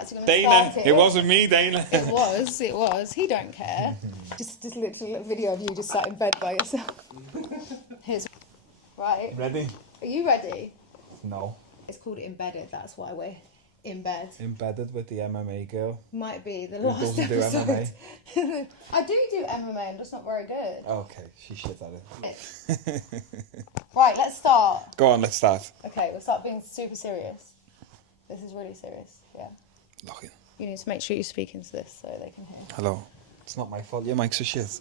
actually going to start it. It wasn't me, Dana. It was. He don't care. Just literally a video of you just sat in bed by yourself. Here's... Right. Ready? Are you ready? No. It's called Embedded, that's why we're in bed. Embedded with the MMA girl. Might be the Who last doesn't episode. do MMA? I do MMA, I'm just not very good. Okay, she's shit at it. Right, let's start. Go on, let's start. Okay, we'll start being super serious. This is really serious, yeah. Look in. You need to make sure you speak into this so they can hear. Hello. It's not my fault, your mics are shit.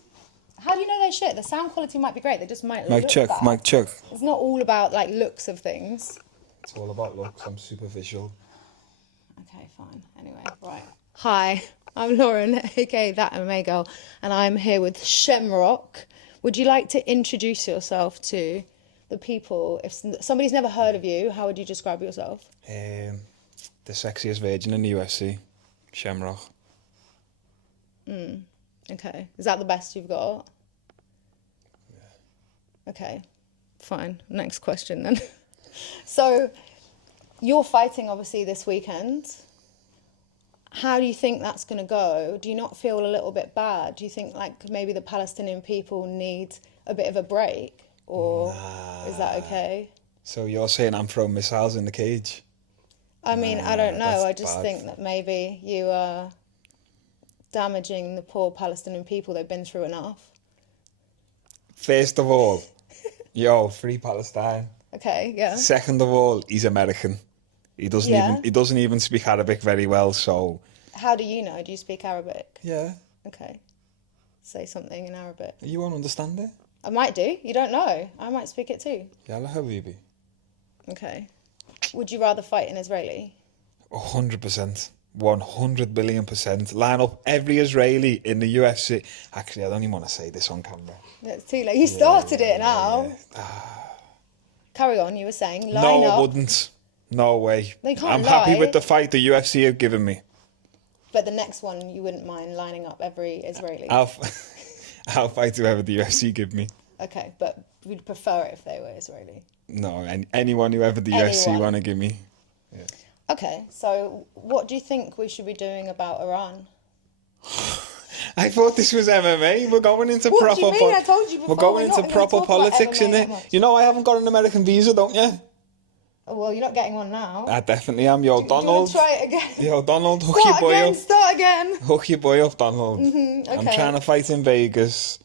How do you know they're shit? The sound quality might be great, they just might Mic look check, bad. mic check. It's not all about, like, looks of things. It's all about looks, I'm superficial. Okay, fine. Anyway, right. Hi, I'm Lauren, aka That MMA Girl, and I'm here with Shem Rock. Would you like to introduce yourself to the people? If somebody's never heard of you, how would you describe yourself? The sexiest virgin in the UFC, Shem Rock. Okay. Is that the best you've got? Yeah. Okay, fine. Next question then. So, you're fighting obviously this weekend. How do you think that's going to go? Do you not feel a little bit bad? Do you think like maybe the Palestinian people need a bit of a break? Or is that okay? So you're saying I'm throwing missiles in the cage? I mean, I don't know. I that's just bad. think that maybe you are damaging the poor Palestinian people. They've been through enough. First of all, free Palestine. Okay, yeah. Second of all, he's American. He doesn't even speak Arabic very well, so... How do you know? Do you speak Arabic? Yeah. Okay. Say something in Arabic. You won't understand it? I might do. You don't know. I might speak it too. Yalla habibi. Okay. Would you rather fight an Israeli? 100%. 100 billion%. Line up every Israeli in the UFC. Actually, I don't even want to say this on camera. It's too late. You started it now. Carry on. You were saying line up. No, I wouldn't. No way. They can't I'm happy lie. with the fight the UFC have given me. But the next one, you wouldn't mind lining up every Israeli. I'll fight whoever the UFC give me. Okay, but we'd prefer it if they were Israeli. No, anyone whoever the UFC want to give me. Yeah. Okay, so what do you think we should be doing about Iran? I thought this was MMA. We're going into What proper... do you mean? I told you before. We're going not into gonna proper talk about politics MMA in that it. much. You know I haven't got an American visa, don't you? Well, you're not getting one now. I definitely am. Yo, Do you want Donald. to try it again? Yo, Donald, hook your boy up. Start again. Hook your boy up, Donald. Okay. I'm trying to fight in Vegas.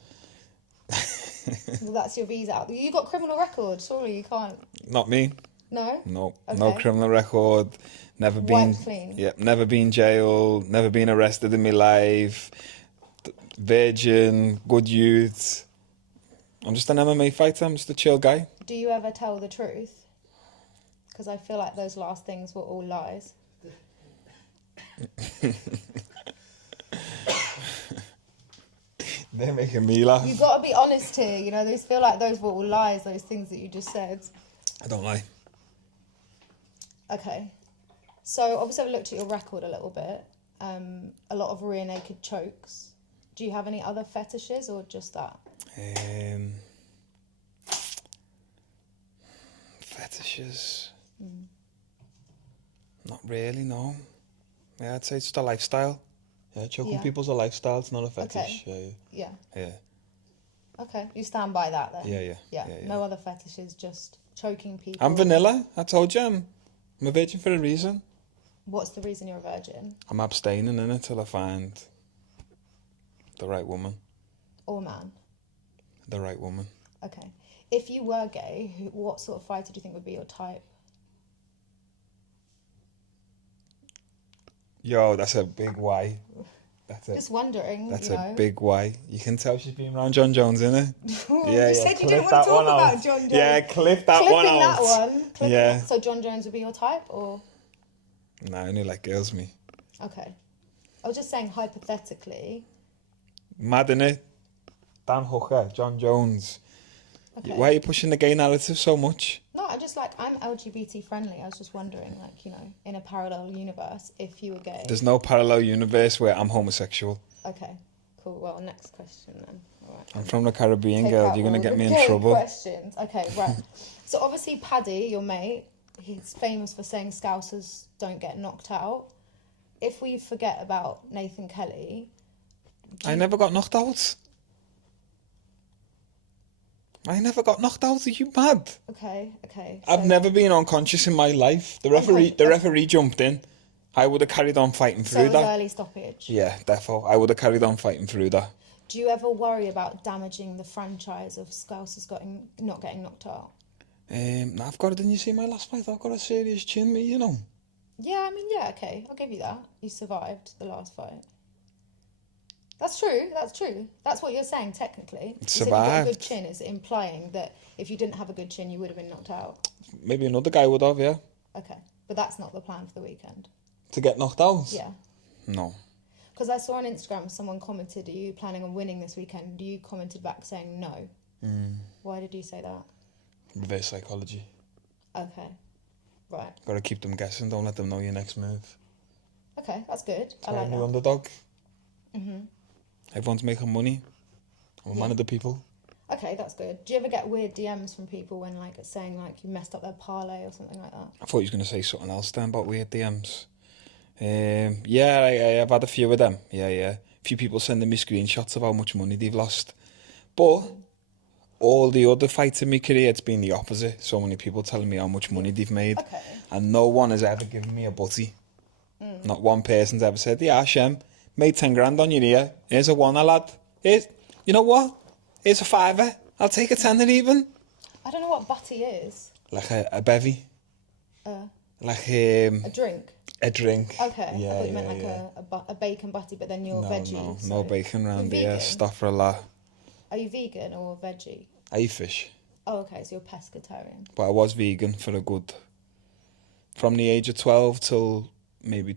Well, that's your visa out. You got criminal record. Surely you can't. Not me. No? No. Okay. No criminal record. Never been... Wiped clean. Yep, never been jailed. Never been arrested in my life. Virgin. Good youth. I'm just an MMA fighter. I'm just a chill guy. Do you ever tell the truth? Because I feel like those last things were all lies. They're making me laugh. You've got to be honest here. You know, those feel like those were all lies, those things that you just said. I don't lie. Okay. So, obviously, I've looked at your record a little bit. A lot of rear naked chokes. Do you have any other fetishes or just that? Fetishes? Not really, no. Yeah, I'd say it's just a lifestyle. Yeah, choking people's a lifestyle, it's not a fetish. Okay. Yeah. Okay, you stand by that then? Yeah. No other fetishes, just choking people. I'm vanilla. I told you I'm a virgin for a reason. What's the reason you're a virgin? I'm abstaining in it till I find the right woman. Or man? The right woman. Okay. If you were gay, what sort of fighter do you think would be your type? Yo, that's a big why. Just wondering. That's a big why. You can tell she's been around John Jones, innit? You said you didn't want to talk about John Jones. Yeah, clip that one out. Clipping Yeah. So John Jones would be your type, or? Nah, I only like girls, me. Okay. I was just saying hypothetically. Mad, innit? Dan Hooker, John Jones. Okay. Why are you pushing the gay narrative so much? No, I'm LGBT friendly. I was just wondering, like, you know, in a parallel universe, if you were gay. There's no parallel universe where I'm homosexual. Okay, cool. Well, next question then. All right. I'm from the Caribbean, Take girl. out You're going to all get the me in gay trouble. Questions. Okay, right. So obviously Paddy, your mate, he's famous for saying Scousers don't get knocked out. if we forget about Nathan Kelly... I never got knocked out. I never got knocked out. Are you mad? Okay. So I've never been unconscious in my life. The referee jumped in. I would have carried on fighting through so it was that. early stoppage? Yeah, defo. I would have carried on fighting through that. Do you ever worry about damaging the franchise of Scousers not getting knocked out? No, didn't you see my last fight? I've got a serious chin, me, you know. Yeah, I mean, yeah, okay. I'll give you that. You survived the last fight. That's true. That's what you're saying, technically. You said you've got a good chin. It's implying that if you didn't have a good chin, you would have been knocked out. Maybe another guy would have, yeah. Okay. But that's not the plan for the weekend. To get knocked out? Yeah. No. Because I saw on Instagram someone commented, are you planning on winning this weekend? You commented back saying no. Why did you say that? Reverse psychology. Okay. Right. Got to keep them guessing. Don't let them know your next move. Okay, that's good. I I'm like the that. underdog. Everyone's making money. I'm a man of the people. Okay, that's good. Do you ever get weird DMs from people when, like, it's saying, like, you messed up their parlay or something like that? I thought you was going to say something else then about weird DMs. Yeah, I've had a few of them. Yeah. A few people sending me screenshots of how much money they've lost. But all the other fights in my career, it's been the opposite. So many people telling me how much money they've made. Okay. And no one has ever given me a butty. Not one person's ever said, yeah, Shem, made 10 grand on your ear. Here's a one, lad. You know what? Here's a fiver. I'll take a tenner even. I don't know what butty is. Like a bevy. Like A drink? a drink. Okay. Yeah, I thought you meant like a bacon butty, but then you're veggie. No bacon round You're here. vegan? Stuff for a lot. Are you vegan or veggie? I eat fish. Oh, okay, so you're pescatarian. But I was vegan for a good... From the age of 12 till maybe...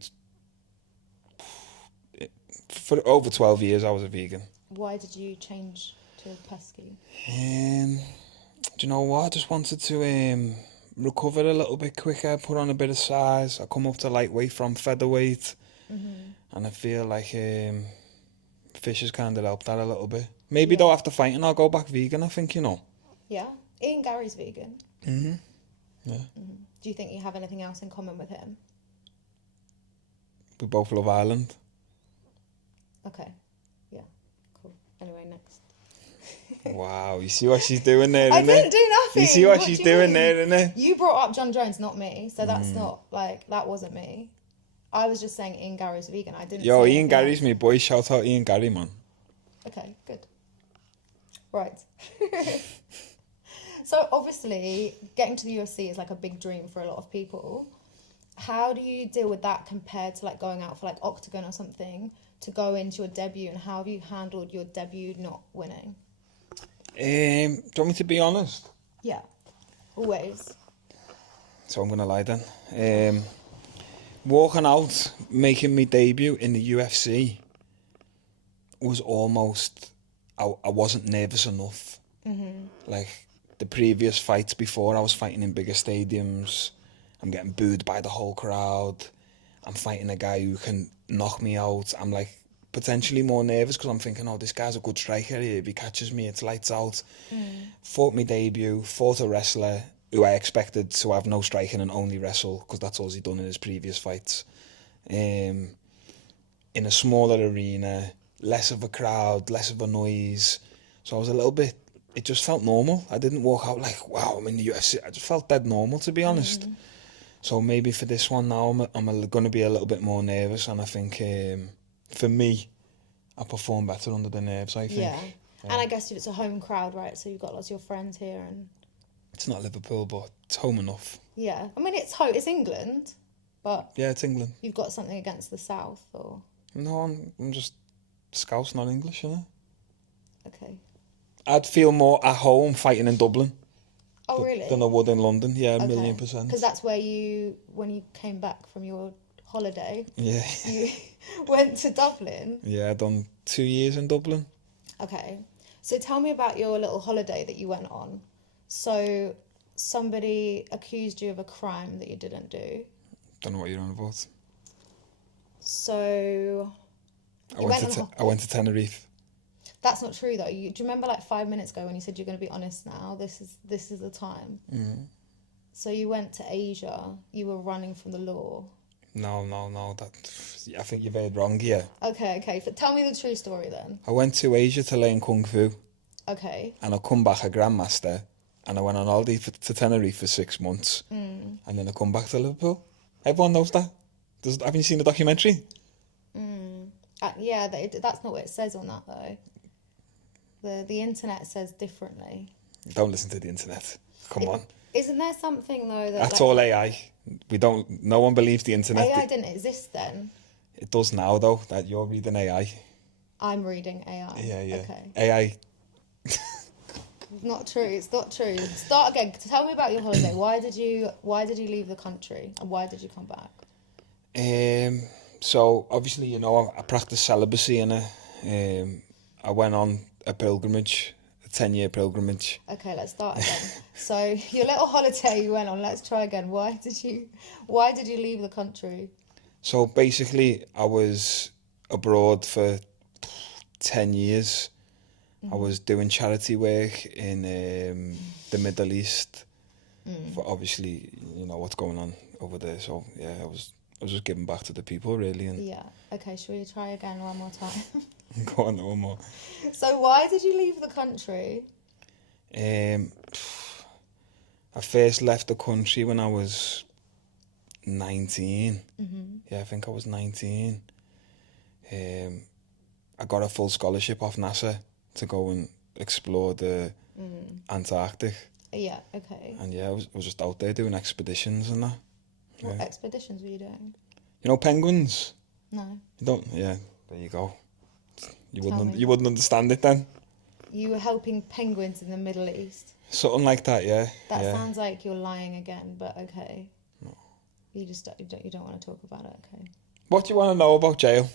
For over 12 years I was a vegan. Why did you change to pesky? Do you know what? I just wanted to recover a little bit quicker, put on a bit of size. I come up to lightweight from featherweight. And I feel like fish has kind of helped that a little bit. Maybe though after fighting I'll go back vegan, I think, you know. Yeah? Ian Gary's vegan. Yeah. Do you think you have anything else in common with him? We both love Ireland. Okay. Yeah. Cool. Anyway, next. Wow, you see what she's doing there, I innit? didn't do nothing. You see what do she's you doing mean? there, innit? You brought up John Jones, not me. So that's not, like, that wasn't me. I was just saying Ian Gary's vegan. I didn't Yo, say Ian anything Gary's else. me boy. Shout out Ian Gary, man. Okay, good. Right. So obviously, getting to the UFC is like a big dream for a lot of people. How do you deal with that compared to like going out for like Octagon or something to go into your debut, and how have you handled your debut not winning? Do you want me to be honest? Yeah, always. So I'm gonna lie then. Walking out, making my debut in the UFC was almost... I wasn't nervous enough. Like the previous fights before, I was fighting in bigger stadiums. I'm getting booed by the whole crowd. I'm fighting a guy who can knock me out. I'm like potentially more nervous because I'm thinking, oh, this guy's a good striker here. If he catches me, it's lights out. Fought my debut, fought a wrestler who I expected to have no striking and only wrestle because that's all he'd done in his previous fights. In a smaller arena, less of a crowd, less of a noise. So I was a little bit... It just felt normal. I didn't walk out like, wow, I'm in the UFC. I just felt dead normal, to be honest. So maybe for this one now, I'm going to be a little bit more nervous. And I think, for me, I perform better under the nerves, I think. Yeah. And I guess it's a home crowd, right? So you've got lots of your friends here and... It's not Liverpool, but it's home enough. Yeah. I mean, it's home. It's England, but... Yeah, it's England. You've got something against the South, or... No, I'm just Scouse, not English, you know? Okay. I'd feel more at home fighting in Dublin. Oh, really? Than I would in London, yeah, Okay. 1,000,000%. Because that's where when you came back from your holiday, Yeah. you went to Dublin. Yeah, I've done 2 years in Dublin. Okay. So tell me about your little holiday that you went on. So somebody accused you of a crime that you didn't do. Don't know what you're on about. So... I went to Tenerife. That's not true, though. Do you remember like 5 minutes ago when you said you're going to be honest now? This is the time. So you went to Asia. You were running from the law. No. I think you've heard wrong here. Okay. Tell me the true story then. I went to Asia to learn Kung Fu. Okay. And I come back a grandmaster. And I went on holiday to Tenerife for 6 months. And then I come back to Liverpool. Everyone knows that. Haven't you seen the documentary? Yeah, that's not what it says on that though. The internet says differently. Don't listen to the internet. Come on. Isn't there something though that... That's all AI. No one believes the internet. AI didn't exist then? It does now though, that you're reading AI. I'm reading AI. Yeah. Okay. AI. Not true. It's not true. Start again. Tell me about your holiday. Why did you leave the country and why did you come back? So obviously, I practiced celibacy and I went on a pilgrimage, a 10-year pilgrimage. Okay, let's start again. So your little holiday you went on. Let's try again. Why did you leave the country? So basically, I was abroad for 10 years. I was doing charity work in the Middle East. For obviously, what's going on over there. So yeah, I was just giving back to the people really. And yeah. Okay. Shall we try again one more time? Go on, one more. So why did you leave the country? I first left the country when I was 19. Yeah, I think I was 19. I got a full scholarship off NASA to go and explore the Antarctic. Yeah, okay. And yeah, I was just out there doing expeditions and that. What expeditions were you doing? Penguins? No. You don't? Yeah, there you go. You wouldn't understand it then. You were helping penguins in the Middle East. Something like that, yeah. That sounds like you're lying again, but okay. No. You don't want to talk about it, okay. What do you want to know about jail?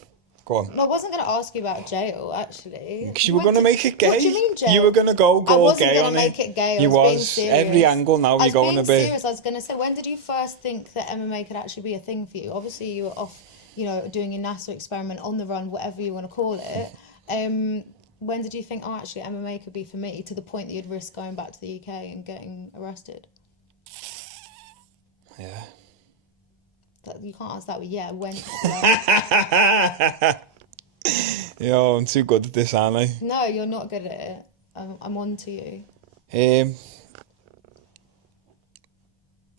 Go on. I wasn't going to ask you about jail, actually. Because you were going to make it gay. What do you mean jail? You were going to go I wasn't gay going on to make it gay. I was being serious. Every angle now you're going a bit. I was being serious. I was going to say, when did you first think that MMA could actually be a thing for you? Obviously, you were off, doing your NASA experiment, on the run, whatever you want to call it. When did you think, actually, MMA could be for me, to the point that you'd risk going back to the UK and getting arrested? Yeah. You can't answer that with yeah. When? I'm too good at this, aren't I? No, you're not good at it. I'm on to you.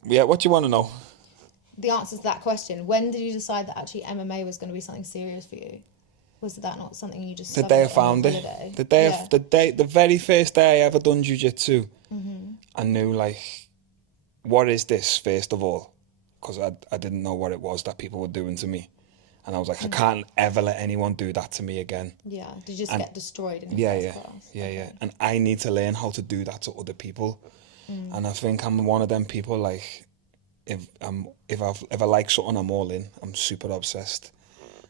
Yeah, what do you want to know? The answer to that question. When did you decide that actually MMA was going to be something serious for you? Was that not something you just... The day I found it. The very first day I ever done jiu-jitsu, I knew, what is this, first of all? Because I didn't know what it was that people were doing to me. And I was like, I can't ever let anyone do that to me again. Yeah, did you just get destroyed in your first class? Yeah. And I need to learn how to do that to other people. And I think I'm one of them people, if I like something, I'm all in. I'm super obsessed.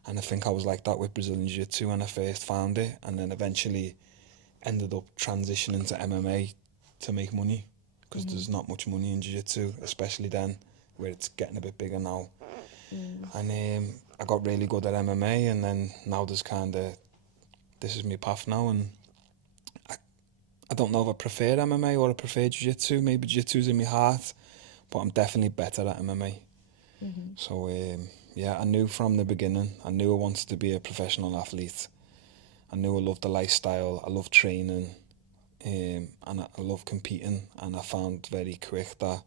And I think I was like that with Brazilian Jiu-Jitsu when I first found it. And then eventually ended up transitioning to MMA to make money. Because there's not much money in Jiu-Jitsu, especially then, where it's getting a bit bigger now. And I got really good at MMA, and then now this is my path now, and I don't know if I prefer MMA or I prefer Jiu-Jitsu. Maybe Jiu-Jitsu's in my heart, but I'm definitely better at MMA. So I knew from the beginning, I knew I wanted to be a professional athlete. I knew I loved the lifestyle, I loved training, and I love competing, and I found very quick that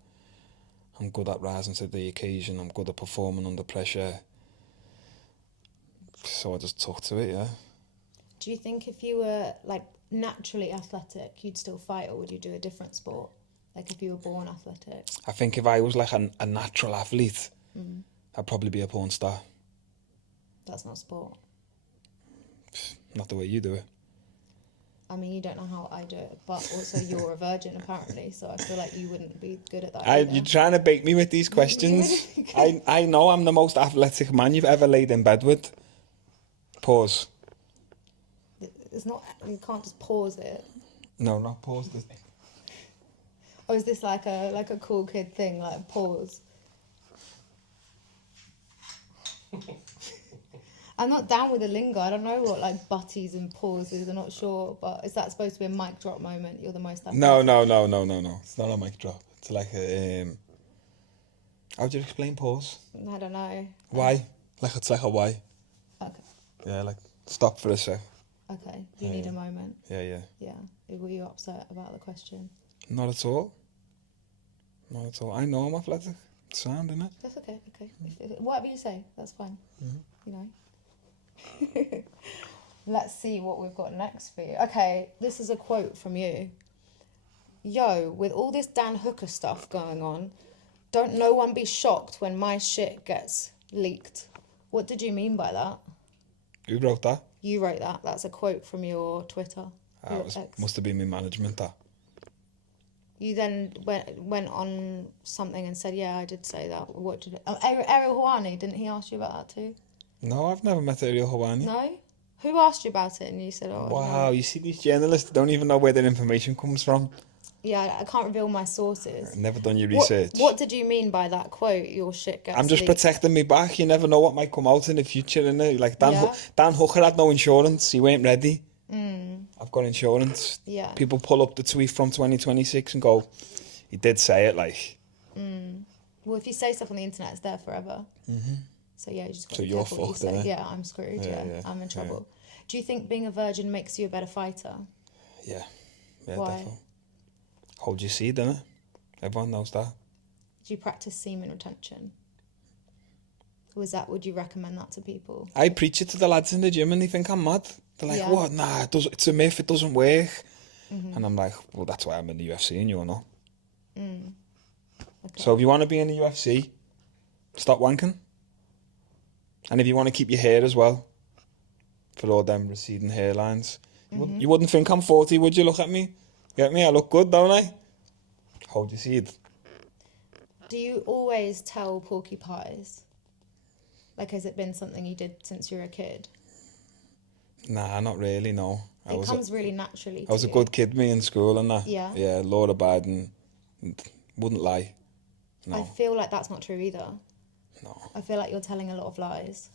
I'm good at rising to the occasion, I'm good at performing under pressure. So I just took to it, yeah. Do you think if you were naturally athletic, you'd still fight, or would you do a different sport? If you were born athletic? I think if I was a natural athlete, I'd probably be a porn star. That's not sport. Not the way you do it. I mean, you don't know how I do it, but also you're a virgin apparently, so I feel like you wouldn't be good at that. You're trying to bait me with these questions. I know I'm the most athletic man you've ever laid in bed with. Pause. It's not. You can't just pause it. No, not pause this. Or is this like a cool kid thing, pause? I'm not down with the lingo. I don't know what butties and pauses. I'm not sure, but is that supposed to be a mic drop moment? You're the most athletic. No. It's not a mic drop. It's like How do you explain pause? I don't know. Why? Like it's like a why. Okay. Yeah, like stop for a sec. Okay. You need a moment. Yeah. Yeah. Were you upset about the question? Not at all. Not at all. I know I'm athletic. It's sound, isn't it? That's okay. Okay. Whatever you say, that's fine. You know. Let's see what we've got next for you. Okay, this is a quote from you. Yo, with all this Dan Hooker stuff going on, don't no one be shocked when my shit gets leaked. What did you mean by that? Who wrote that? You wrote that. That's a quote from your Twitter. Your ex. Must have been my management, that. You then went on something and said, yeah, I did say that. What did it... Ariel Hawani, didn't he ask you about that too? No, I've never met Ariel Hawani. No? Who asked you about it? And you said, oh, Wow, you see these journalists don't even know where their information comes from. yeah, I can't reveal my sources. Never done your research. What did you mean by that quote? Your shit gets I'm just leaked? protecting me back. You never know what might come out in the future, innit? Like Yeah. Dan Hooker had no insurance. He weren't ready. I've got insurance. Yeah. People pull up the tweet from 2026 and go, he did say it, like. Well, if you say stuff on the internet, it's there forever. So yeah, you just got to be you're careful what you fucked, say. innit? Yeah, I'm screwed. Yeah, I'm in trouble. Do you think being a virgin makes you a better fighter? Yeah, Why? definitely. Hold your seed, innit? Everyone knows that. Do you practice semen retention? Would you recommend that to people? I preach it to the lads in the gym and they think I'm mad. They're like, Yeah. what? Nah, it's a myth, it doesn't work. And I'm like, well, that's why I'm in the UFC and you're not. Okay. So if you want to be in the UFC, stop wanking. And if you want to keep your hair as well, for all them receding hairlines, you wouldn't think I'm 40, would you? Look at me. Get me? I look good, don't I? Hold your seed. Do you always tell porcupines? Like, has it been something you did since you were a kid? Nah, not really, no. It comes really naturally to I was a you. good kid, me, in school and that. Yeah? Yeah, law abiding. Wouldn't lie. No. I feel like that's not true either. No. I feel like you're telling a lot of lies.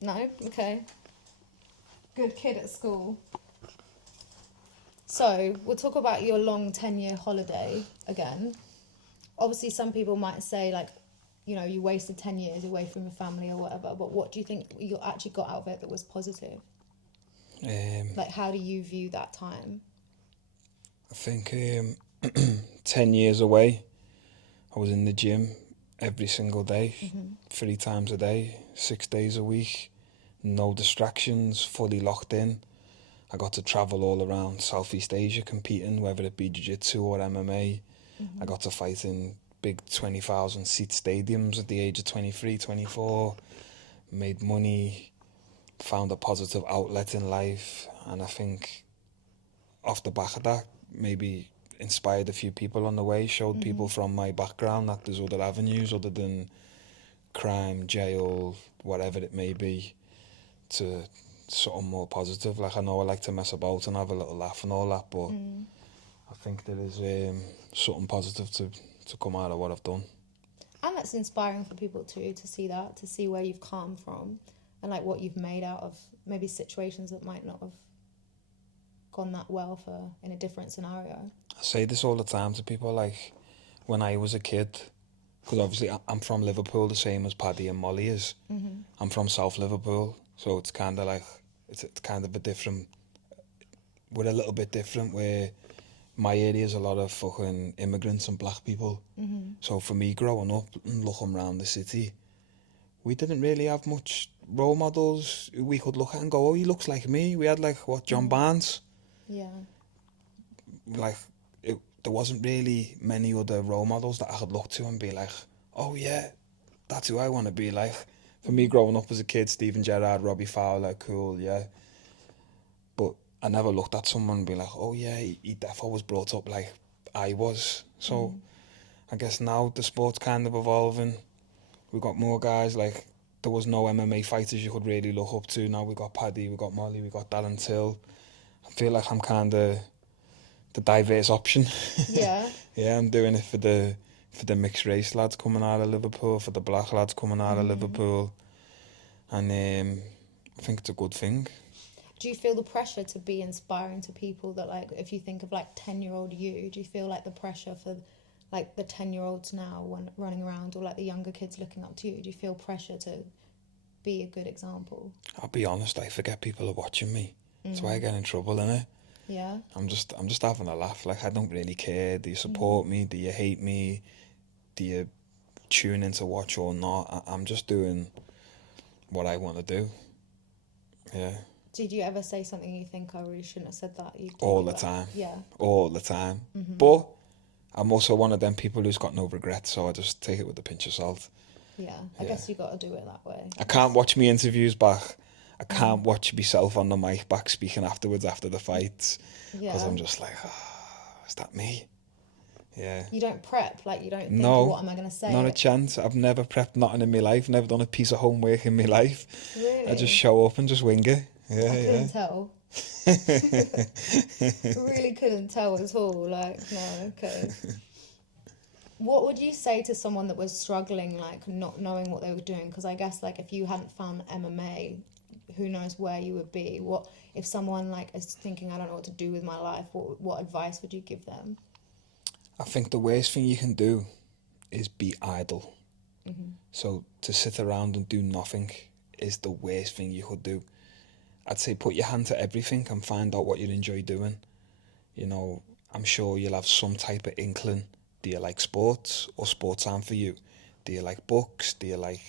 No? Okay. Good kid at school. So, we'll talk about your long 10-year holiday again. Obviously, some people might say, like, you know, you wasted 10 years away from your family or whatever, but what do you think you actually got out of it that was positive? Like, how do you view that time? I think 10 years away, I was in the gym every single day, 3 times a day, 6 days a week, no distractions, fully locked in. I got to travel all around Southeast Asia competing, whether it be jiu-jitsu or MMA. I got to fight in big 20,000 seat stadiums at the age of 23, 24, made money, found a positive outlet in life, and I think off the back of that, maybe inspired a few people on the way, showed people from my background that there's other avenues other than crime, jail, whatever it may be, to something more positive. Like, I know I like to mess about and have a little laugh and all that, but I think there is something positive to come out of what I've done. And that's inspiring for people too, to see that, to see where you've come from and like what you've made out of maybe situations that might not have gone that well for in a different scenario. I say this all the time to people, like, when I was a kid, because obviously I'm from Liverpool, the same as Paddy and Molly is. I'm from South Liverpool, so it's kind of like, it's kind of a different, we're a little bit different, where my area is a lot of fucking immigrants and black people. So for me growing up and looking around the city, we didn't really have much role models who we could look at and go, oh, he looks like me. We had like, what, John Barnes? Yeah. Like, there wasn't really many other role models that I could look to and be like, oh yeah, that's who I want to be like. For me growing up as a kid, Steven Gerrard, Robbie Fowler, cool, yeah. But I never looked at someone and be like, oh yeah, he definitely was brought up like I was. So I guess now the sport's kind of evolving. We got more guys, like, there was no MMA fighters you could really look up to. Now we got Paddy, we got Molly, we got Darren Till. I feel like I'm kind of the diverse option. Yeah. Yeah, I'm doing it for the mixed race lads coming out of Liverpool, for the black lads coming out of Liverpool, and I think it's a good thing. Do you feel the pressure to be inspiring to people that, like, if you think of like 10-year-old you, do you feel like the pressure for like the 10-year-olds now when running around, or like the younger kids looking up to you, do you feel pressure to be a good example? I'll be honest, I forget people are watching me. That's why I get in trouble, innit? Yeah. I'm just having a laugh. Like, I don't really care. Do you support me? Do you hate me? Do you tune in to watch or not? I'm just doing what I want to do. Yeah. Did you ever say something you think I really shouldn't have said that? All the time. Yeah. All the time. But I'm also one of them people who's got no regrets, so I just take it with a pinch of salt. Yeah. I guess you got to do it that way. I can't watch me interviews back. I can't watch myself on the mic back speaking afterwards after the fights, because I'm just like, is that me? Yeah. You don't prep, like, you don't think, No, what am I going to say? Not a chance. I've never prepped nothing in my life, never done a piece of homework in my life. Really? I just show up and just wing it. Yeah, I couldn't tell. Really couldn't tell at all. Like, no, okay. What would you say to someone that was struggling, like, not knowing what they were doing? Because I guess, like, if you hadn't found MMA, who knows where you would be? What if someone, like, is thinking, I don't know what to do with my life? What advice would you give them? I think the worst thing you can do is be idle. So to sit around and do nothing is the worst thing you could do. I'd say put your hand to everything and find out what you enjoy doing. You know, I'm sure you'll have some type of inkling. Do you like sports, or sports aren't for you? Do you like books? Do you like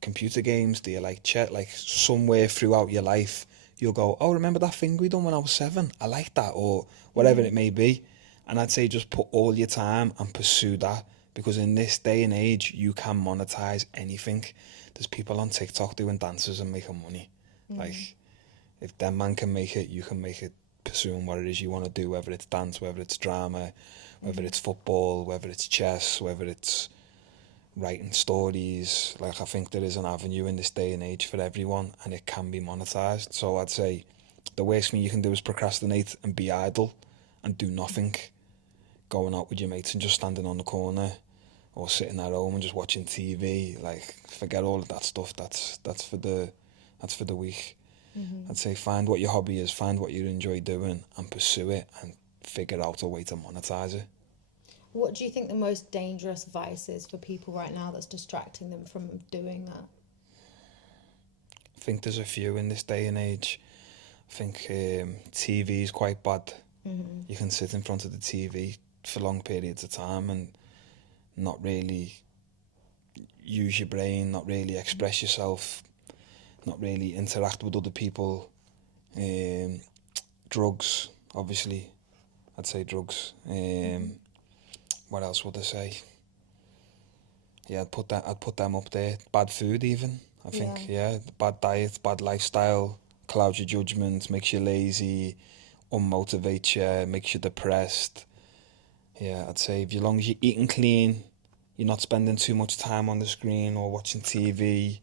computer games? Do you like chat? Like, somewhere throughout your life, you'll go, oh, remember that thing we done when I was 7? I like that, or whatever it may be. And I'd say just put all your time and pursue that, because in this day and age, you can monetize anything. There's people on TikTok doing dances and making money. Like, if that man can make it, you can make it pursuing what it is you want to do, whether it's dance, whether it's drama, whether it's football, whether it's chess, whether it's writing stories. Like, I think there is an avenue in this day and age for everyone, and it can be monetized. So I'd say the worst thing you can do is procrastinate and be idle and do nothing. Going out with your mates and just standing on the corner, or sitting at home and just watching TV. Like, forget all of that stuff. That's for the weak. I'd say find what your hobby is, find what you enjoy doing, and pursue it, and figure out a way to monetize it. What do you think the most dangerous vice is for people right now that's distracting them from doing that? I think there's a few in this day and age. I think TV is quite bad. You can sit in front of the TV for long periods of time and not really use your brain, not really express yourself, not really interact with other people. Drugs, obviously. I'd say drugs. What else would I say? Yeah, I'd put them up there. Bad food, even. I think, bad diet, bad lifestyle, clouds your judgment, makes you lazy, unmotivates you, makes you depressed. Yeah, I'd say as long as you're eating clean, you're not spending too much time on the screen or watching TV.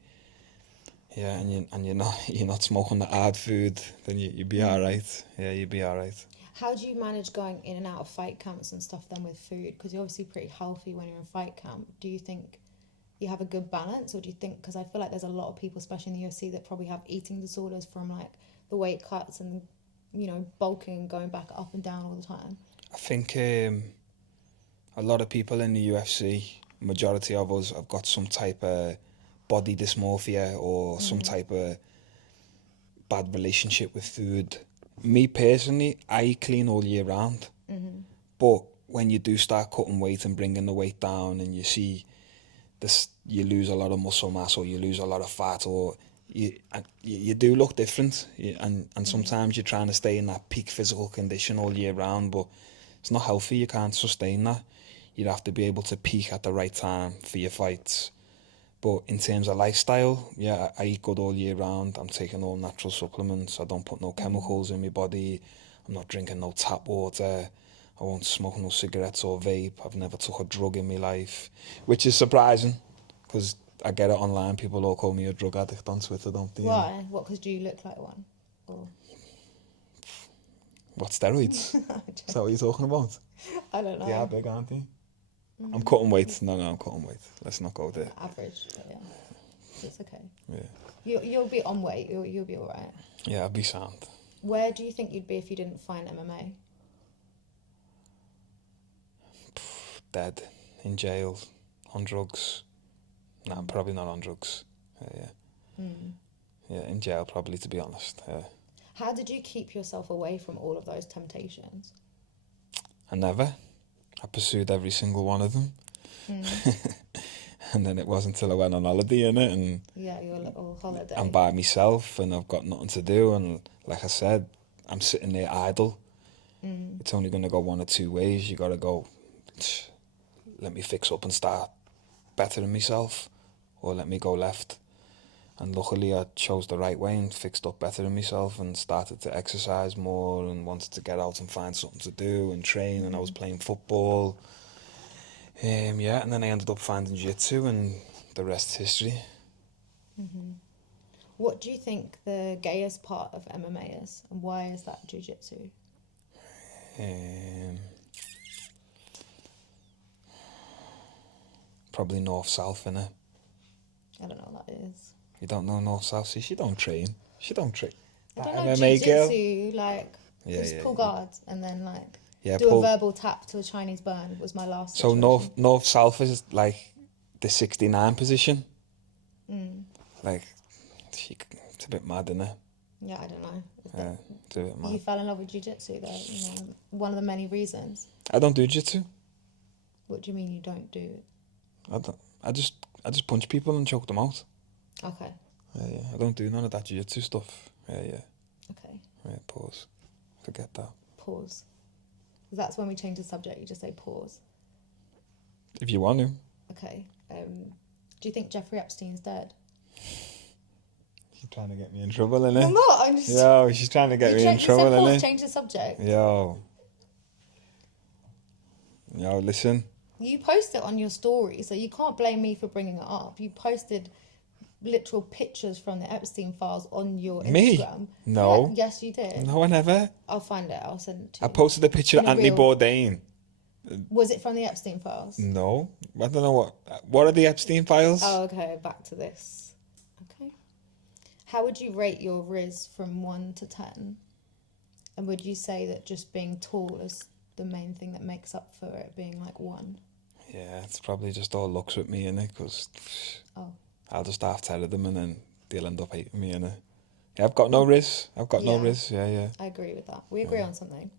Yeah, and you're not smoking the hard food, then you'd be alright. Yeah, you'd be alright. How do you manage going in and out of fight camps and stuff then with food? Because you're obviously pretty healthy when you're in fight camp. Do you think you have a good balance, or do you think, because I feel like there's a lot of people, especially in the UFC, that probably have eating disorders from, like, the weight cuts and, you know, bulking and going back up and down all the time? I think a lot of people in the UFC, majority of us, have got some type of body dysmorphia or some type of bad relationship with food. Me personally, I eat clean all year round. But when you do start cutting weight and bringing the weight down, and you see this, you lose a lot of muscle mass, or you lose a lot of fat, or you do look different. And sometimes you're trying to stay in that peak physical condition all year round, but it's not healthy. You can't sustain that. You'd have to be able to peak at the right time for your fights. But in terms of lifestyle, yeah, I eat good all year round. I'm taking all natural supplements. I don't put no chemicals in my body. I'm not drinking no tap water. I won't smoke no cigarettes or vape. I've never took a drug in my life, which is surprising, because I get it online. People all call me a drug addict on Twitter, don't they? Why? What, because do you look like one? Or... What, steroids? Is that what you're talking about? I don't know. They are big, aren't they? I'm cutting weight. No, I'm cutting weight. Let's not go there. Average, but yeah. It's okay. Yeah. You'll be on weight. You'll be all right. Yeah, I'll be sound. Where do you think you'd be if you didn't find MMA? Dead. In jail. On drugs. No, probably not on drugs. Yeah. Yeah, in jail probably, to be honest. How did you keep yourself away from all of those temptations? I never. I pursued every single one of them. And then it wasn't until I went on holiday, innit? And yeah, your little holiday. I'm by myself and I've got nothing to do. And like I said, I'm sitting there idle. It's only going to go one or two ways. You got to go, let me fix up and start bettering myself, or let me go left. And luckily I chose the right way and fixed up bettering myself and started to exercise more and wanted to get out and find something to do and train. And I was playing football. Yeah, and then I ended up finding jiu-jitsu and the rest is history. What do you think the gayest part of MMA is, and why is that jiu-jitsu? Probably north-south, innit? I don't know what that is. You don't know north-south? See, she don't train. I don't know MMA girl. jiu-jitsu, like, Yeah, just yeah, pull guards and then, like, Yeah, do a verbal tap to a Chinese burn was my last So situation. north-south is like the 69 position. Like, it's a bit mad, isn't it? Yeah, I don't know. Yeah, it's a bit mad. You fell in love with jiu-jitsu, though, you know, one of the many reasons. I don't do jiu-jitsu. What do you mean you don't do it? I just punch people and choke them out. Okay. Yeah. I don't do none of that jiu-jitsu stuff. Yeah. Okay. Yeah, pause. Forget that. Pause. That's when we change the subject. You just say pause. If you want to. Okay. Do you think Jeffrey Epstein's dead? She's trying to get me in trouble, innit? I'm not. I'm just... Yo, she's trying to get me in trouble, you said pause, innit? change the subject. Yo, listen. You post it on your story, so you can't blame me for bringing it up. You posted literal pictures from the Epstein files on your Instagram. Me? No. Yeah, yes, you did. No, I never. I'll find it. I'll send it to you. I posted a picture of In a Anthony reel. Bourdain. Was it from the Epstein files? No. I don't know what are the Epstein files? Oh, okay. Back to this. Okay. How would you rate your Riz from 1 to 10? And would you say that just being tall is the main thing that makes up for it being like 1? Yeah, it's probably just all looks with me, innit? Because I'll just half tell them and then they'll end up hating me, innit? Yeah, I've got no riz. No riz. Yeah. I agree with that. We agree on something.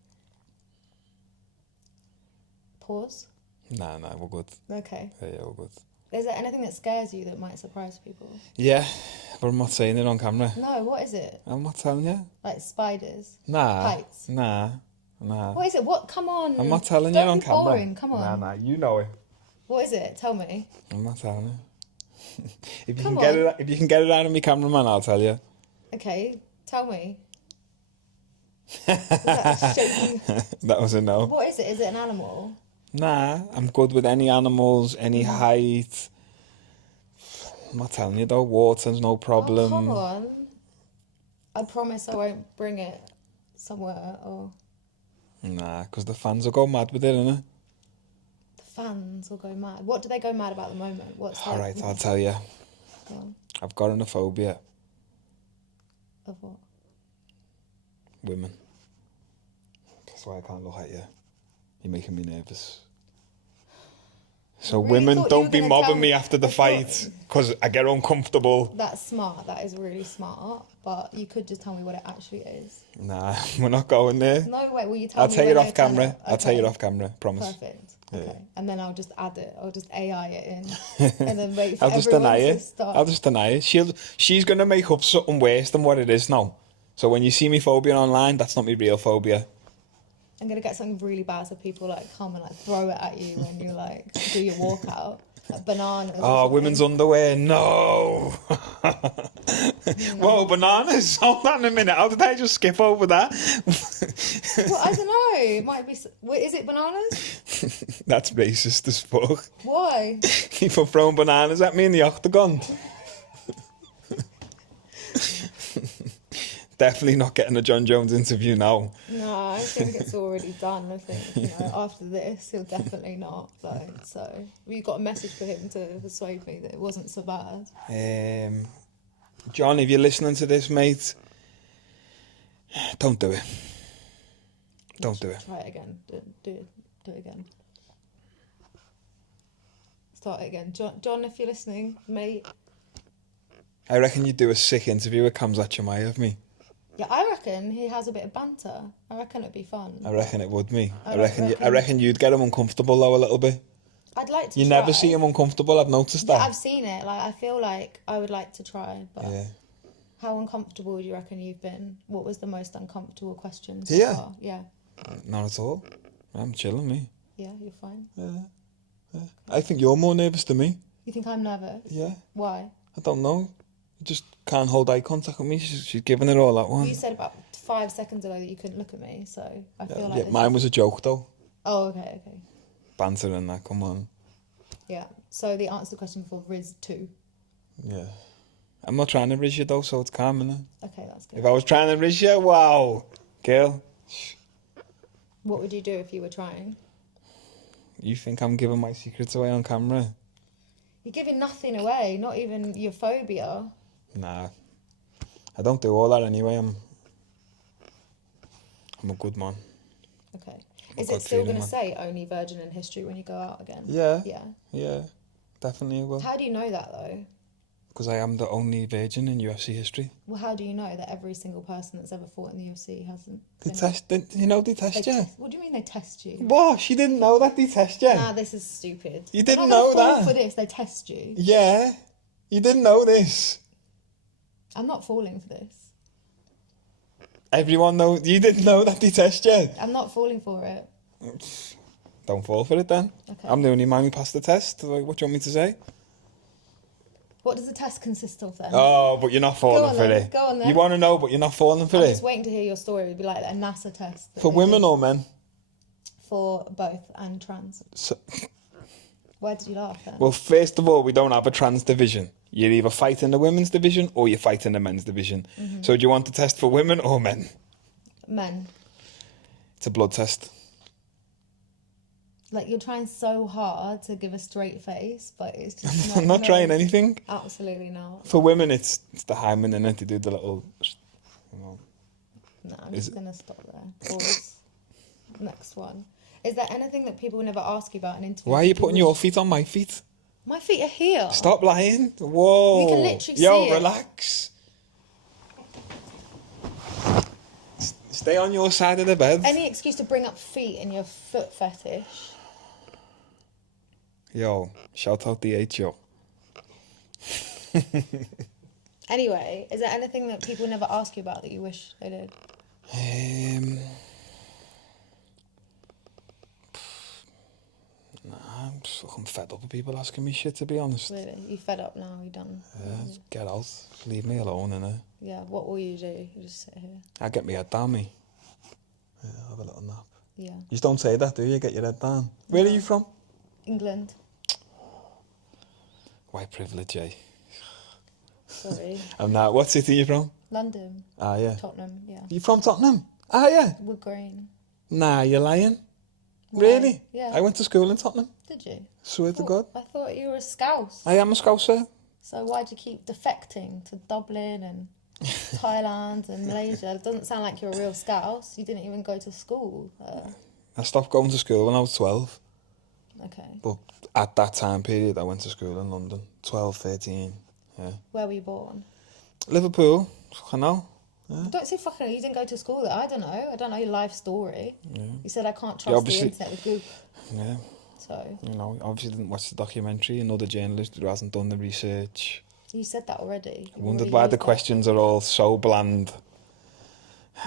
Pause. Nah, we're good. Okay. Yeah, we're good. Is there anything that scares you that might surprise people? Yeah, but I'm not saying it on camera. No, what is it? I'm not telling you. Like spiders? Nah. Heights? Nah. What is it? What? Come on. I'm not telling you Don't on be camera. boring. Come on. Nah, you know it. What is it? Tell me. I'm not telling you. If you Come can get it out of me, cameraman, I'll tell you. Okay, tell me. Was that shaking? That was a no. What is it? Is it an animal? Nah, I'm good with any animals, any height. I'm not telling you though, water's no problem. Oh, come on. I promise I won't bring it somewhere or... Nah, because the fans will go mad with it, innit? The fans will go mad. What do they go mad about at the moment? What's All right, I'll tell you. Go on. I've got a phobia. Of what? Women. That's why I can't look at you. You're making me nervous. So really women, thought you don't were be gonna mobbing tell- me after the I thought- fight, because I get uncomfortable. That's smart. That is really smart. But you could just tell me what it actually is. Nah, we're not going there. No, wait. Will you tell I'll me tell you when off I turn camera. up? I'll tell you Okay. off camera, promise. Perfect. Yeah. Okay. And then I'll just add it. I'll just AI it in. And then wait for I'll just everyone deny to it. start. I'll just deny it. She's going to make up something worse than what it is now. So when you see me phobia online, that's not my real phobia. I'm going to get something really bad so people like come and like throw it at you when you like do your walkout. Like bananas. or Oh, something. women's underwear, no. Whoa, bananas. Hold on a minute. How did I just skip over that? Well, I don't know. It might be... Wait, is it bananas? That's racist as fuck. Why? People throwing bananas at me in the octagon. Definitely not getting a John Jones interview now. No, I think it's already done. I think, after this, he'll definitely not. So we got a message for him to persuade me that it wasn't so bad. John, if you're listening to this, mate, don't do it. Don't do it. Try it again. Do it again. Start it again. John, if you're listening, mate. I reckon you'd do a sick interview with Kamzat Chimaev of me. Yeah, I reckon he has a bit of banter. I reckon it'd be fun. I reckon it would, me. I reckon- reckon you'd get him uncomfortable though a little bit. I'd like to You try. never see him uncomfortable, I've noticed Yeah, that. I've seen it. Like, I feel like I would like to try, but Yeah. how uncomfortable do you reckon you've been? What was the most uncomfortable question so Yeah. far? Yeah. Not at all. I'm chilling, me. Yeah, you're fine. Yeah. I think you're more nervous than me. You think I'm nervous? Yeah. Why? I don't know. You just can't hold eye contact with me. She's giving it all that one. You said about 5 seconds ago that you couldn't look at me, so I feel like... Yeah, this mine is- was a joke though. Oh, okay. Banter and that, come on. Yeah. So the answer to the question before Riz 2. Yeah. I'm not trying to riz you though, so it's calm, innit? Okay, that's good. If I was trying to riz you, wow. Girl, What would you do if you were trying? you think I'm giving my secrets away on camera? You're giving nothing away, not even your phobia. Nah. I don't do all that anyway. I'm a good man. Okay. Oh, Is God, it still feeling, going to man. say only virgin in history when you go out again? Yeah. Yeah. Yeah. Definitely will. How do you know that though? Because I am the only virgin in UFC history. Well, how do you know that every single person that's ever fought in the UFC hasn't? They been- test, they test you. What do you mean they test you? What? She didn't know that they test you? Nah, this is stupid. You I'm didn't not gonna know fall that? for this, they test you. Yeah. You didn't know this. I'm not falling for this. Everyone knows. You didn't know that they test you. I'm not falling for it. Don't fall for it then. Okay. I'm the only man who passed the test. What do you want me to say? What does the test consist of then? Oh, but you're not falling for then, it. go on then. You want to know, but you're not falling for I'm it. just waiting to hear your story. It'd be like a NASA test. that For they women do or men? For both and trans. So, Why did you laugh then? well, first of all, we don't have a trans division. You're either fighting the women's division or you're fighting the men's division. Mm-hmm. So do you want to test for women or men? Men. It's a blood test. Like, you're trying so hard to give a straight face, but it's just I'm not trying anything. Absolutely not. For women, it's the hymen in it. They do the little... You know. No, I'm Is just going to stop there. Pause. Next one. Is there anything that people never ask you about in interviews? Why are you that putting wish- your feet on my feet? My feet are here. Stop lying. Whoa. You can literally Yo, see it. relax. Stay on your side of the bed. Any excuse to bring up feet in your foot fetish. Yo, shout out the HO. Anyway, is there anything that people never ask you about that you wish they did? Nah, I'm fucking fed up with people asking me shit, to be honest. Really? You fed up now? You done? Yeah, just get out. Leave me alone, innit? Yeah. What will you do? You just sit here. I get my head down, me. Yeah, have a little nap. Yeah. You just don't say that, do you? Get your head down. Where are you from? England. White privilege, eh? Sorry. I'm not. What city are you from? London. Ah, yeah. Tottenham. Yeah. You from Tottenham? Ah, yeah. Wood Green. Nah, you're lying. Why? Really? Yeah. I went to school in Tottenham. Did you? Swear to God. I thought you were a Scouse. I am a Scouser. So why'd you keep defecting to Dublin and Thailand and Malaysia? It doesn't sound like you're a real Scouse. You didn't even go to school. I stopped going to school when I was 12. Okay. But at that time period, I went to school in London. 12, 13. Yeah. Where were you born? Liverpool. I know. Yeah. Don't say fucking. You didn't go to school there. I don't know. I don't know your life story. Yeah. You said I can't Yeah, trust the obviously- internet with Google. Yeah. So You know, obviously didn't watch the documentary. Another journalist who hasn't done the research. you said that already. I wondered why the questions are all so bland.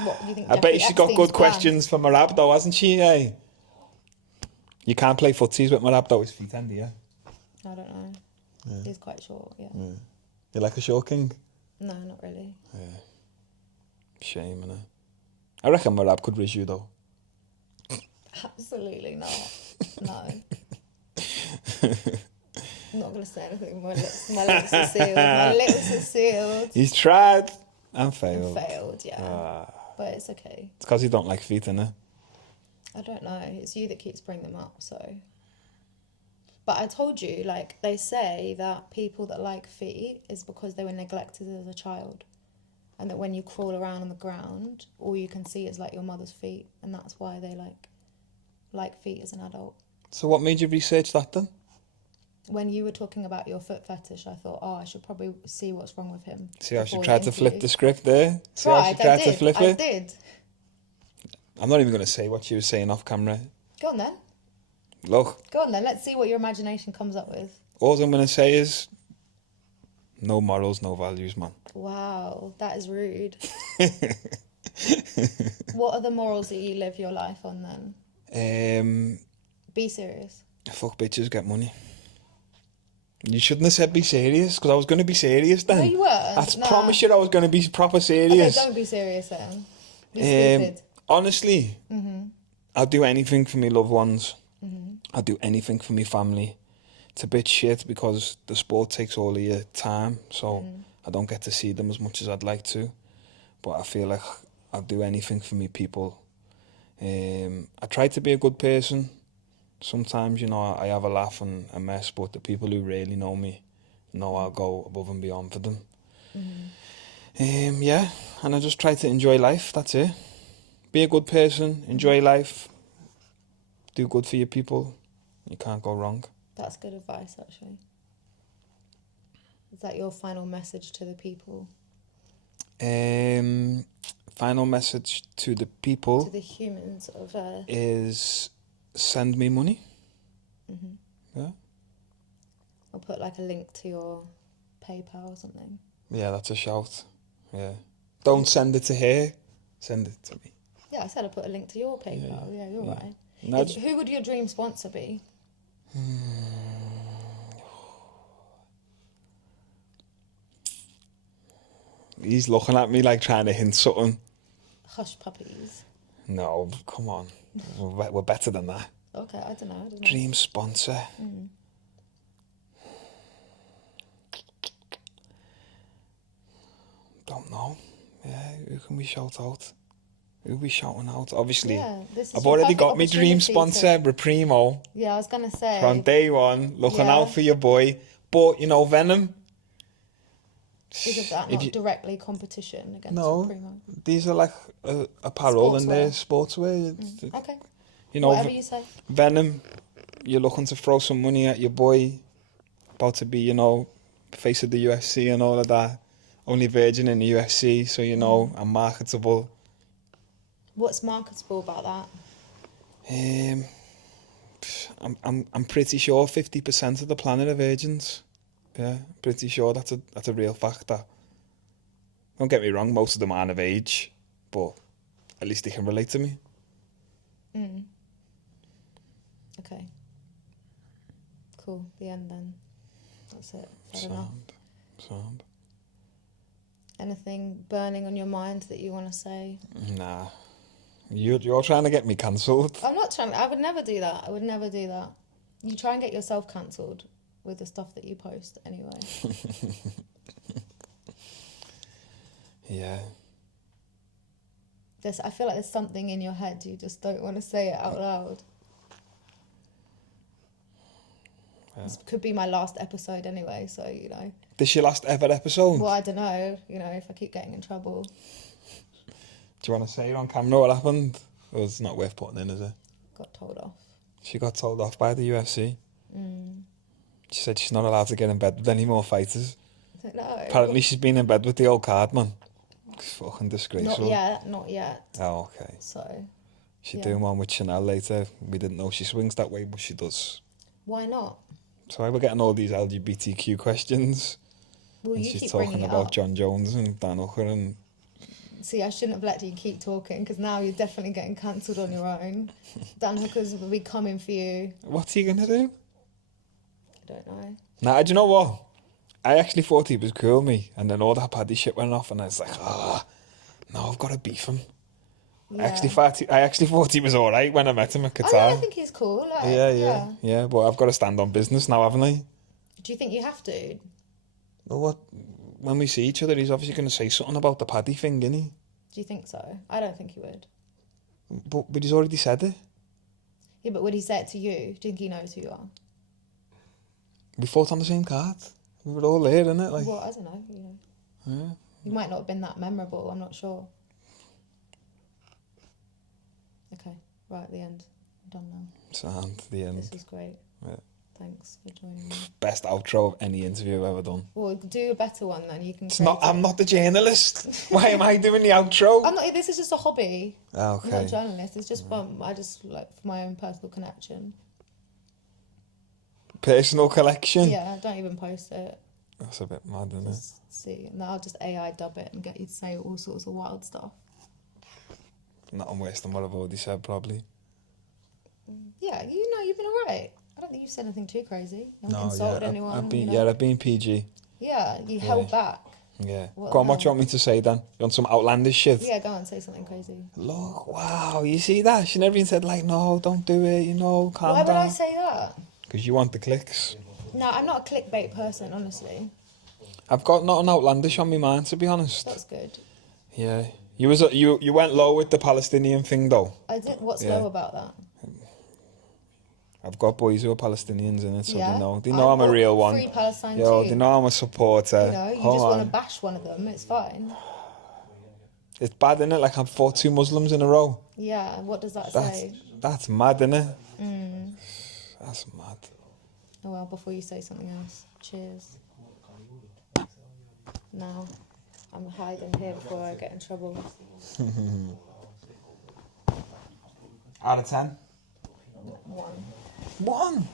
What you think? I bet Jeffrey she's got Epstein's good bland? questions for Marab though, hasn't she? Eh? You can't play footsies with Marab though. His feet handy, yeah. I don't know. Yeah. He's quite short. Yeah. You like a short king? No, not really. Yeah. Shame, innit? I reckon Marab could riz you though. Absolutely not. No. I'm not gonna say anything. My lips are sealed. My lips are sealed. He's tried. And failed. Failed, yeah. But it's okay. It's because you don't like feet, innit? I don't know. It's you that keeps bringing them up, so. But I told you, like, they say that people that like feet is because they were neglected as a child. And that when you crawl around on the ground, all you can see is, like, your mother's feet. And that's why they, like feet as an adult. So what made you research that then? When you were talking about your foot fetish, I thought, I should probably see what's wrong with him. See how she before tried to flip the script there? See how she tried to flip it? I did. I'm not even going to say what she was saying off camera. Go on then. Look, Go on then. Let's see what your imagination comes up with. all I'm going to say is no morals, no values, man. Wow, that is rude. What are the morals that you live your life on then? Be serious. Fuck bitches, get money. You shouldn't have said be serious, because I was going to be serious then. No, you weren't. I promise you I was going to be proper serious. Okay, don't be serious then. Be stupid. Honestly, I'll do anything for me loved ones. I'll do anything for me family. It's a bit shit because the sport takes all of your time, so I don't get to see them as much as I'd like to. But I feel like I'll do anything for me people. I try to be a good person. Sometimes, I have a laugh and a mess, but the people who really know me know I'll go above and beyond for them. Yeah, and I just try to enjoy life, that's it. Be a good person, enjoy life, do good for your people. You can't go wrong. That's good advice, actually. Is that your final message to the people? Final message to the people. To the humans of Earth. Is send me money. Yeah. I'll put like a link to your PayPal or something. Yeah, that's a shout. Yeah. Don't send it to her. Send it to me. Yeah, I said I'll put a link to your PayPal. Yeah, you're right. No, Who would your dream sponsor be? He's looking at me like trying to hint something. Hush Puppies. No, come on. We're better than that. Okay, I don't know. Dream sponsor. Don't know. Yeah, who can we shout out? Who are we shouting out? Obviously, this is I've your already perfect got my dream opportunity sponsor, Reprimo. Yeah, I was going to say. From day one, looking Yeah. out for your boy. But, Venom. Is that not directly competition against Primo? These are like apparel and they're sportswear. Okay. Whatever you say. Venom, you're looking to throw some money at your boy. About to be, face of the UFC and all of that. Only virgin in the UFC, so I'm marketable. What's marketable about that? I'm pretty sure 50% of the planet are virgins. Yeah, pretty sure that's a real factor. Don't get me wrong, most of them aren't of age, but at least they can relate to me. Okay. Cool. The end then. That's it. Fair enough. Sound. Anything burning on your mind that you want to say? Nah. You're trying to get me cancelled. I'm not trying. I would never do that. You try and get yourself cancelled with the stuff that you post anyway. Yeah. I feel like there's something in your head. You just don't want to say it out loud. Yeah. This could be my last episode anyway, so, This your last ever episode? Well, I don't know, if I keep getting in trouble. Do you want to say it on camera what happened? Or it's not worth putting in, is it? Got told off. She got told off by the UFC. She said she's not allowed to get in bed with any more fighters. No. Apparently she's been in bed with the old card man. It's fucking disgraceful. Not yet. Oh, okay. So. She's doing one with Chanel later. We didn't know she swings that way, but she does. Why not? So we're getting all these LGBTQ questions. Well, and you she's keep talking bringing it about up. John Jones and Dan Hooker and... See, I shouldn't have let you keep talking, because now you're definitely getting cancelled on your own. Dan Hooker's will be coming for you. What's he going to do? I don't know. Nah, do you know what? I actually thought he was cool, me. And then all that paddy shit went off and I was like, no, I've got to beef him. Yeah. I actually thought he was alright when I met him at Qatar. I think he's cool. Yeah, but I've got to stand on business now, haven't I? Do you think you have to? Well, what? when we see each other, he's obviously going to say something about the Paddy thing, isn't he? Do you think so? I don't think he would. But he's already said it. Yeah, but would he say it to you? Do you think he knows who you are? We fought on the same card. We were all there, innit? Like, Well, I don't know. You know, yeah. you might not have been that memorable. I'm not sure. Okay, right at the end. I'm done now. Sound, the end. This was great. Yeah. Thanks for joining me. Best outro of any interview I've ever done. Well, do a better one then. You can. It's not. I'm not the journalist. Why am I doing the outro? I'm not. This is just a hobby. Okay. I'm not a journalist. It's just fun. I just like for my own personal connection. Personal collection. Yeah, don't even post it. That's a bit mad, isn't it? Just see, and I'll just AI dub it and get you to say all sorts of wild stuff. Nothing worse than what I've already said, probably. Yeah, you know, you've been alright. I don't think you've said anything too crazy. You haven't insulted anyone. I've been, you know? yeah, I've been PG. Yeah, you held back. Yeah. What Go on, the what do you want me to say then? You want some outlandish shit? Yeah, go on, say something crazy. Look, wow, you see that? She never even said, like, no, don't do it, you know, calm Why down. would I say that? Because you want the clicks. No, I'm not a clickbait person, honestly. I've got nothing outlandish on my mind, to be honest. That's good. Yeah. You went low with the Palestinian thing, though. I did. What's Yeah. low about that? I've got boys who are Palestinians in it, so Yeah. they know. They know I'm a real one. Free Palestine Yo, too. they know I'm a supporter. You know, you Hold just on. want to bash one of them. It's fine. It's bad, innit? Like, I've fought 2 Muslims in a row. Yeah. What does that That's say? that's mad, innit? Mm. That's mad. Oh well. Before you say something else, cheers. Now, I'm hiding here before I get in trouble. Out of 10? 1. 1?